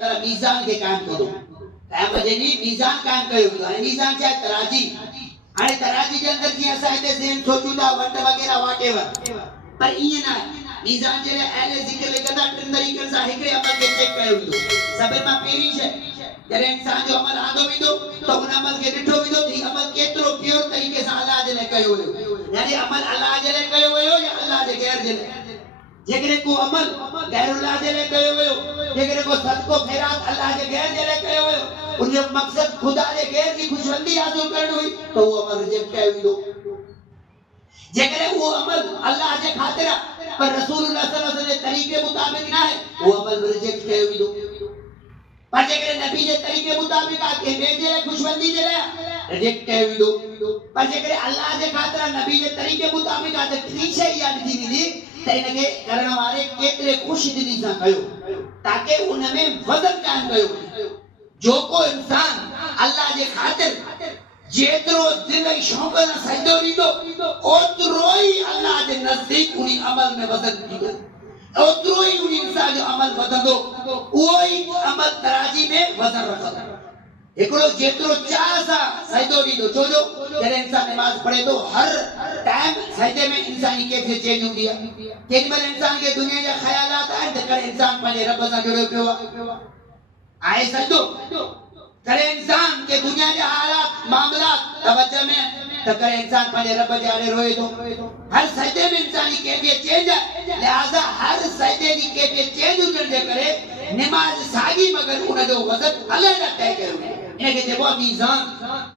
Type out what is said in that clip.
मीज़ान के कायम करो कायम जनी मीज़ान कायम कयो है मीज़ान चाहे तराजी हाने तराजी के अंदर जी असा इते ज़हन सोचूंदा वट वगैरह वाटेवर पर इए ना मीज़ान जे अहले जिक्र लिखंदा टिन तरीक़नि सां हिकड़े अमल के चेक कयो वेंदो सभई मां पहिरीं शइ जॾहिं इंसान जो अमल आंदो वेंदो त उन अमल खे ॾिठो वेंदो त हीउ अमल केतिरो प्योर तरीक़े सां अल्लाह जे लाइ कयो वियो यानी अमल अल्लाह जे लाइ कयो वियो या अल्लाह जे गैर जे लाइ जेकरे को अमल गैरुल्लाह जे लाइ कयो वियो जेकरे को सदको खैरात अल्लाह जे गैर जे लाइ कयो वियो उन जो मकसद खुदा जे गैर की खुशबंदी हासिल करण हुई तो वो अमल रिजेक्ट कयो वेंदो जेकरे वो अमल अल्लाह जे खातिर पर रसूलुल्लाह सल्लल्लाहु अलैहि वसल्लम जे तरीके मुताबिक ना है वो अमल रिजेक्ट कयो वेंदो पर जेकरे नबी जे तरीके मुताबिक आ के बे जे खुशबंदी जे लाइ रिजेक्ट कयो वेंदो पर जेकरे अल्लाह जे खातिर नबी जे तरीके मुताबिक आ त ठीक है याद थी दी त इनके करण वाले केतरे खुशी दिली सां कयो ताकि उन में वजन कायम कयो जो को इंसान अल्लाह जे खातिर जेतरो दिल ऐं शौक़ सां सजदो ॾींदो ओतिरो ई अल्लाह जे नज़दीक उन अमल में वजन ॾींदो ओतिरो ई उन इंसान जो अमल वधंदो उहो ई अमल तराजी में वजन रखंदो एकड़ो जेतरो चाह सां सजदो ॾींदो छो जो जॾहिं इंसान नमाज पढ़े तो हर टाइम सजदे में इंसानी कैफियत चेंज हूंदी आहे केॾीमहिल इंसान के दुनिया जा ख़यालात आहिनि त करे इंसान पंहिंजे रब सां जुड़ियो पियो आहे सजदो करे इंसान के दुनिया जा हालात मामलात तवज्जो में त करे इंसान पंहिंजे रब जे आड़े रोए थो हर सजदे में इंसानी कैफियत चेंज आहे लिहाज़ा हर सजदे जी कैफियत चेंज हुजण जे करे नमाज साॻी मगर उन जो वज़न अलॻि तय कयो इनखे चइबो आहे मीज़ान